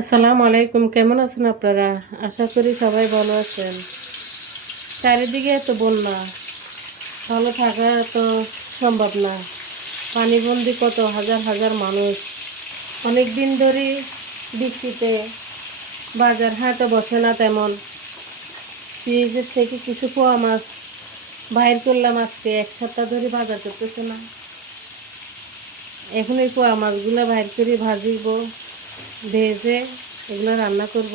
আসসালামু আলাইকুম, কেমন আছেন আপনারা? আশা করি সবাই ভালো আছেন। চারিদিকে তো বন্যা, ভালো থাকা তো সম্ভব না। পানিবন্দি কত হাজার হাজার মানুষ। অনেক দিন ধরে বৃষ্টিতে বাজার হাটও বসে না তেমন। ফ্রিজের থেকে কিছু পোয়া মাছ বাইর করলাম, আজকে এক সপ্তাহ ধরে বাজার করতেছে না। এখন এই পোয়া মাছগুলো বাইর করে ভাজিব, ভেজে এগুলো রান্না করব।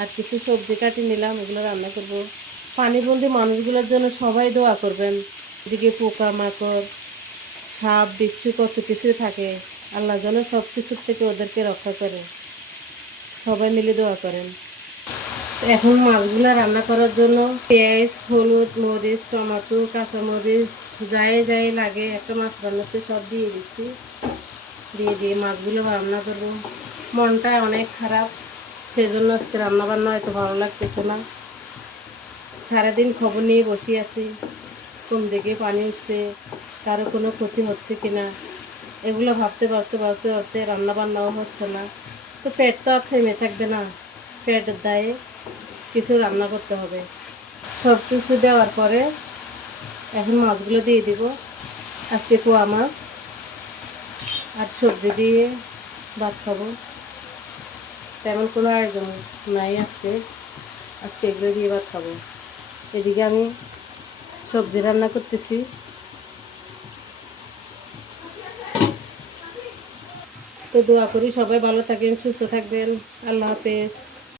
আর কিছু সবজি কাটি নিলাম, এগুলো রান্না করব। পানিবন্দি মানুষগুলোর জন্য সবাই দোয়া করবেন। এদিকে পোকা মাকড়, সাপ বিচ্ছু কত কিছু থাকে। আল্লাহ যেন সব কিছুর থেকে ওদেরকে রক্ষা করে। সবাই মিলে দোয়া করেন। এখন মাছগুলো রান্না করার জন্য পেঁয়াজ, হলুদ, মরিচ, টমেটো, কাঁচামরিচ যাই যাই লাগে একটা মাছ রান্নাতে সব দিয়ে দিচ্ছি। দিয়ে মাছগুলো রান্না করবো। মনটা অনেক খারাপ, সেজন্য আজকে রান্নাবান্না এত ভালো লাগতেছে না। সারাদিন খবর নিয়ে বসে আছি, কোন দিকে পানি উঠছে, কারো কোনো ক্ষতি হচ্ছে কিনা, এগুলো ভাবতে ভাবতে ভাবতে ভাবতে রান্নাবান্নাও হচ্ছে না। তো পেট তো আর থেমে থাকবে না, পেটের দায়ে কিছু রান্না করতে হবে। সব কিছু দেওয়ার পরে এখন মাছগুলো দিয়ে দিব। আজকে পোয়া মাছ আর সবজি দিয়ে ভাত খাবো। তেমন কোনো আয়োজন নাই আজকে, আজকে এগুলো দিয়ে ভাত খাবো। এদিকে আমি সবজি রান্না করতেছি। তো দোয়া করি সবাই ভালো থাকেন, সুস্থ থাকবেন। আল্লাহ হাফেজ।